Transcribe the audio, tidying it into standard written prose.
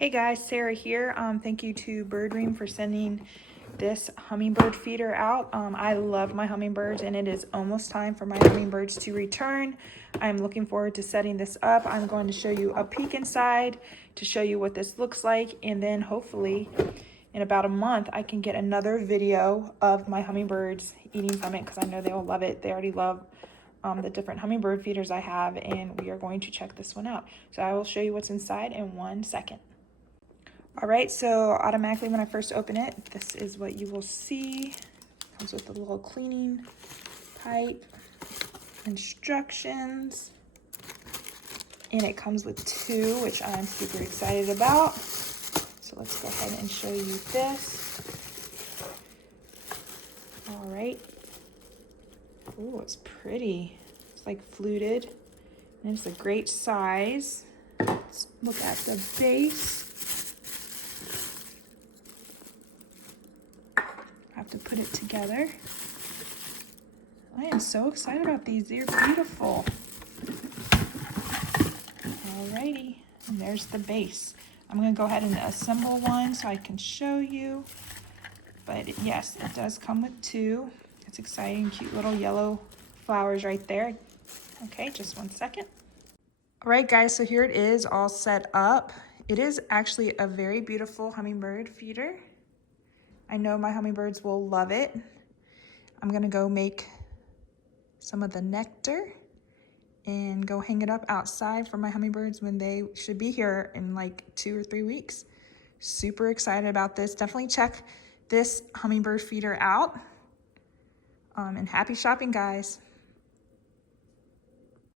Hey guys, Sarah here. Thank you to Birdream for sending this hummingbird feeder out. I love my hummingbirds and it is almost time for my hummingbirds to return. I'm looking forward to setting this up. I'm going to show you a peek inside to show you what this looks like, and then hopefully in about a month I can get another video of my hummingbirds eating from it because I know they will love it. They already love the different hummingbird feeders I have, and we are going to check this one out. So I will show you what's inside in 1 second. All right, so automatically when I first open it, this is what you will see. Comes with a little cleaning pipe, instructions, and it comes with 2, which I'm super excited about. So let's go ahead and show you this. All right. Oh, it's pretty. It's like fluted, and it's a great size. Let's look at the base. Have to put it together. I am so excited about these. They're beautiful. Alrighty, and there's the base. I'm gonna go ahead and assemble one so I can show you. But yes, it does come with 2. It's exciting, cute little yellow flowers right there. Okay, just 1 second. All right, guys, so here it is all set up. It is actually a very beautiful hummingbird feeder. I know my hummingbirds will love it. I'm gonna go make some of the nectar and go hang it up outside for my hummingbirds when they should be here in like 2 or 3 weeks. Super excited about this. Definitely check this hummingbird feeder out. And happy shopping, guys.